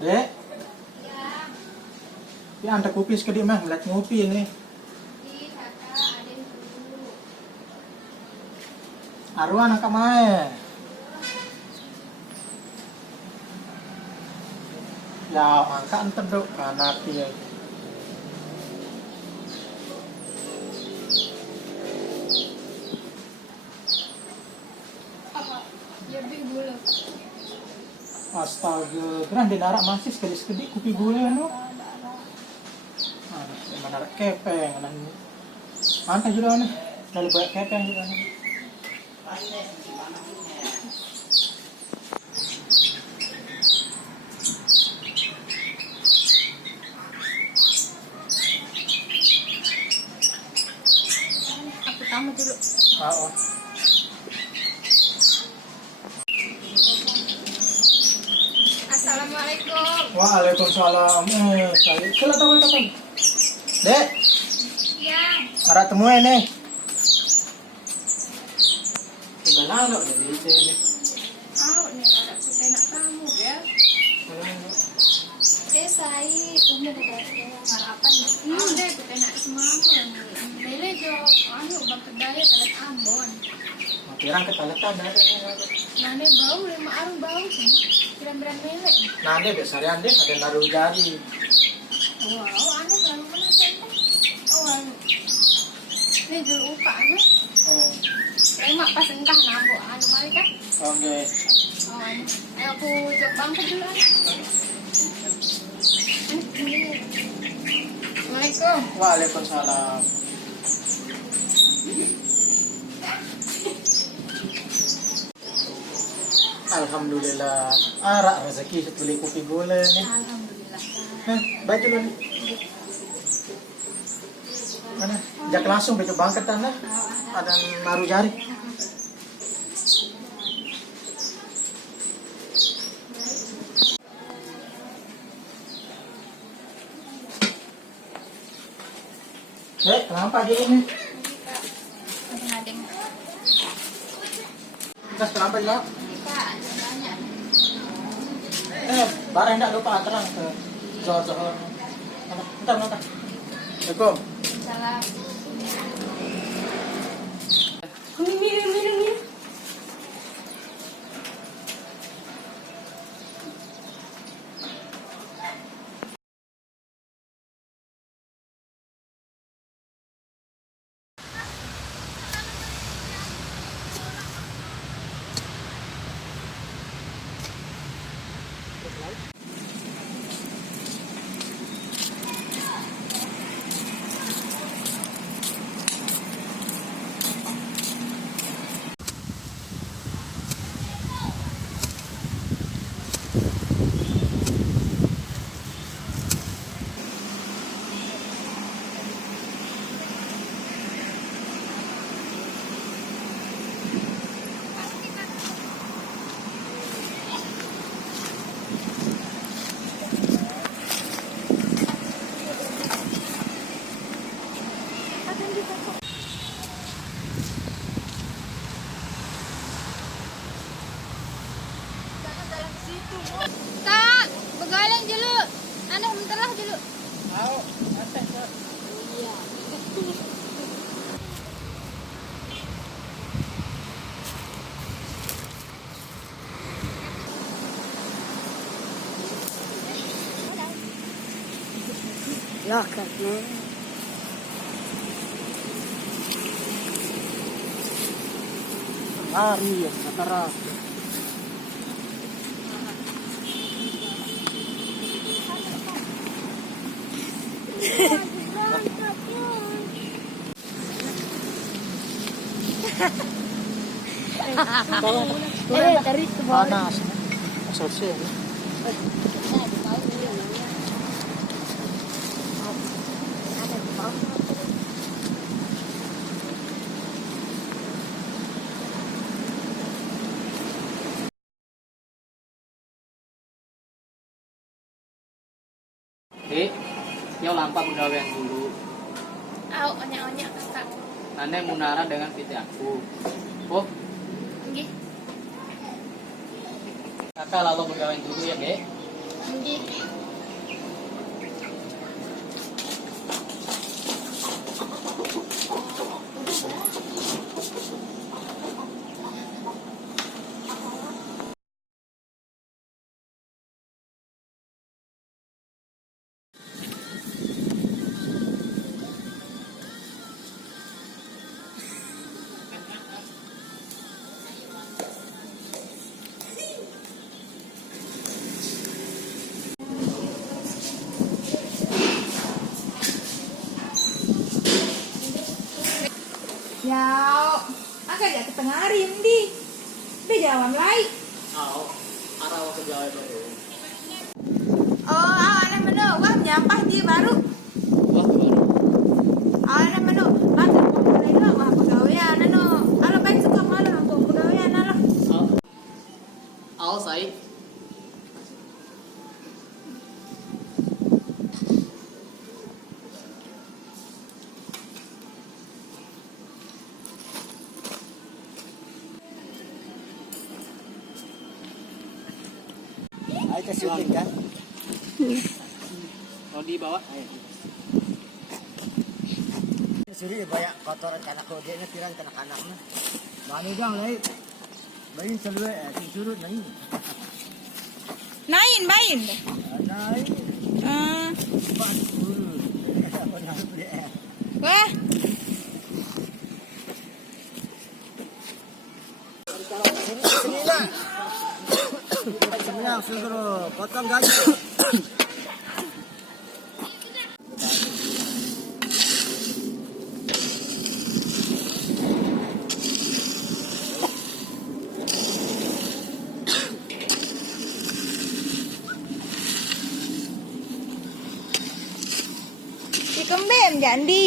Dek, ya antar kopi sekali mah, ngeliat ngopi ini. Arwan angkat mae. Ya angkat antar dok, karena dia. Ya beli gula. Astaga, gerah di narak masih sekali-sekali kopi gula no. Mana narak kepeng, mana antar juga nih, lalu banyak kepeng juga nih. Aku tamu dulu. Oh. Assalamualaikum. Waalaikumsalam. Saya kela tahu. Dek, Iya. arah temu ini. Sudah lalu dari sini. Nih ada kita nak tamu ya. Saya umur harapan. Deh kita nak semua yang beli jo. Bang kedai kalau Ambon. Pirang ketaletan ada. Nane bau lima arung bau kira-kira melek. Nade besarian deh ada naruh jari. Wow, aneh kalau mana saya. Ini dulu upa aneh. Emak pas entah nabo anu mari kan. Oke. Ayo aku jebang ke dulu. Assalamualaikum. Waalaikumsalam. Alhamdulillah. Arak rezeki setuli kopi gula nih. Alhamdulillah. Baca dulu nih. Mana? Jak langsung bejo bangket tanah. Ada naruh jari. Kenapa aja ini? Terus kenapa juga? Barang enggak lupa terang ke Zohor. Bentar. Assalamualaikum. Salam. Minum. Kak, begalang dulu. Anak bentarlah dulu. Mau, atas. Iya. Ya kan. Lari ya, katarak. Tarik ke Panas. Selesai. Yo lampa pegawaian dulu. Au, onyak-onyak kakak. Nane munara dengan PT aku. Oh, Nggih. kakak lalu pegawaian dulu ya, Dek. Nggih. Dạo, agak ya ketengahin di. Dia jalan lagi. Oh, arah pegawai baru. Oh, anak menu, wah nyampah dia baru. Wah, baru. Anak menu, ada mulai lah wah pegawaian anu. Ala baik suka malah aku pegawaian ala. Saya. Ayo kita syuting kan? Mau dibawa? Ayo. Suri banyak kotoran kanak kodenya tiran kanak-kanak mah. Mami bang lai. Bayin seluwe surut nai. Nain, main. Nai. Pas surut. Wah, Sini lah. Sebenarnya suruh potong gaji. di kembem jadi.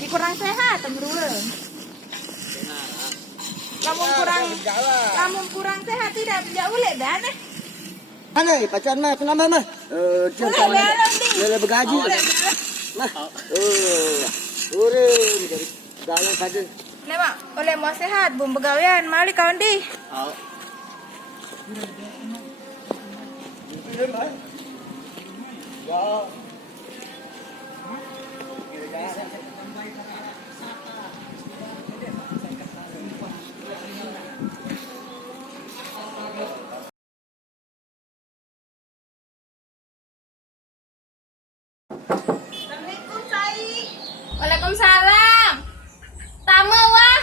Di kurang sehat temruleun. Lamun kurang sehat tidak bisa ule dana. Mana pacar mah kenapa mah? Lele begaji. Mah. Urun dari dalam saja. Lemah, oleh mau sehat, bum begawean, mali kawan di. Oh. Assalamualaikum, Sai. Waalaikumsalam. Tamu wah.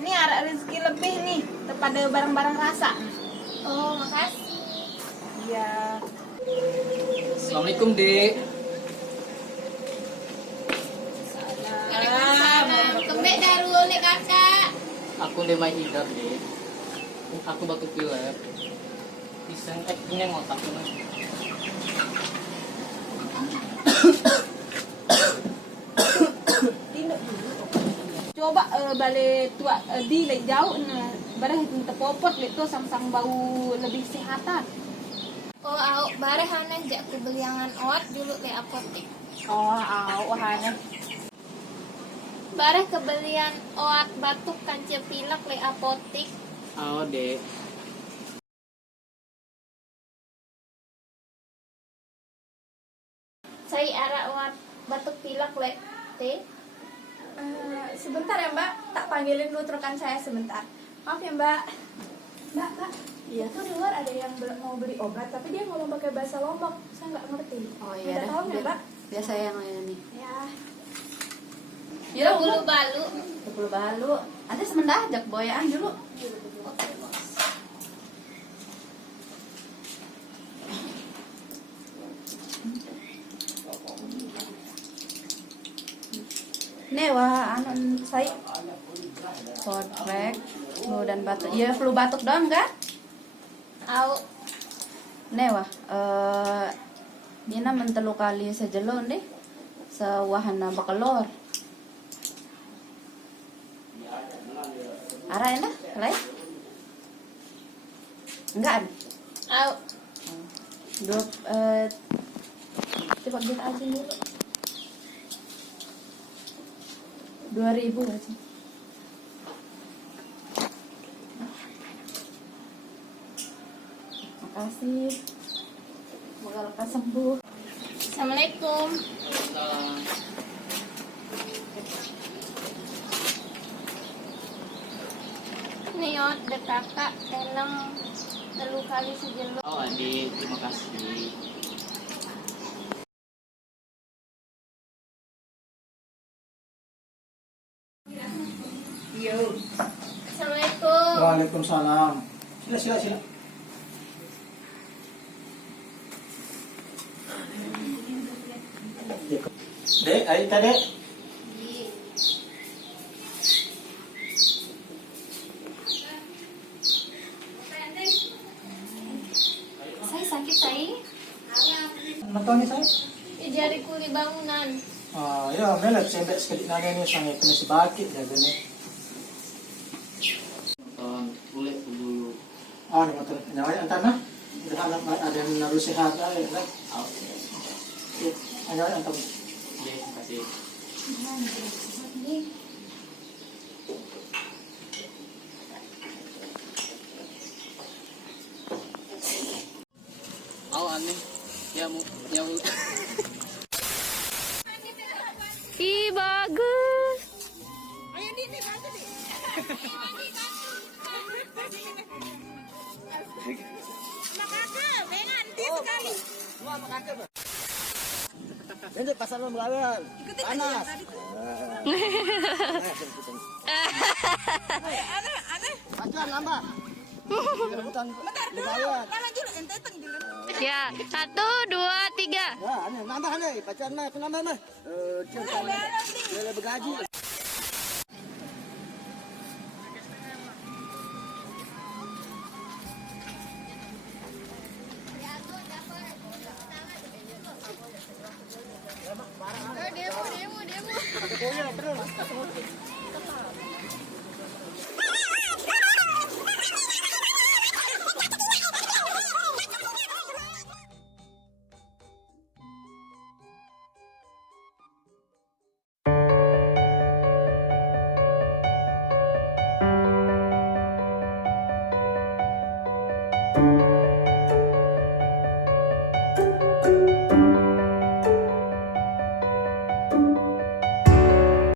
Ini ada rezeki lebih nih, kepada barang-barang rasa. Oh, makasih. Iya. Assalamualaikum, Dek. Waalaikumsalam. Kembek daru nih kakak. Aku Demai Hidar, Dek. Aku batu piler. Pisang punya ngotak teman. Coba balik tua di lek jauh nah barang itu terpopot lek tuh sang-sang bau lebih sehatan. Oh, au bare hana jak ku beliangan oat dulu le apotek. Oh, wahana. Bare kebelian oat batuk kanca pilek le apotek. Oh, Dek. Saya arah oat batuk pilek le teh. Sebentar ya Mbak, tak panggilin dulu rekan saya sebentar. Maaf ya Mbak. Mbak, iya tuh di luar ada yang mau beli obat, tapi dia ngomong pakai bahasa Lombok, saya nggak ngerti. Oh Minta iya, tolong ya Mbak. biar saya yang layani. Ya. Bulu balu. Sepuluh balu. Ada semendah ajak boyaan dulu. Oke. Nih wah anu saya Podrek, flu dan batuk. Iya flu batuk doang kan? Au. Nih wah Dina mentelu kali sejelon deh. Sewahana bakalor. Arah enak, lain? Enggak ada. Au. Dua coba kita aja dulu. 2.000 aja. Makasih. Semoga lekas sembuh. Assalamualaikum. Nih Yot, ada kakak dalam telu kali sejelok. Oh adik, terima kasih. Assalamualaikum. Waalaikumsalam. Sila. Dek, ayo tadi. Saya sakit, saya. Nonton ni saya. Jariku di bangunan. Ya, melat sendek sekali nanya ni sangat kena sebakit jaga ni. Nonton kulit dulu. Ni motor nyawa antar nah. Ada yang naruh sehat ay, lah. Oke. Nyawa antar. Terima kasih. Oh aneh. Ya mu. Ih, bagus. Ini pasar melawan. Panas. Pacar nambah. Rebutan melawan. Ya, 1, 2, 3. Ya, nambah nih. Pacar mah nambah mah. Cerita. Lele begaji.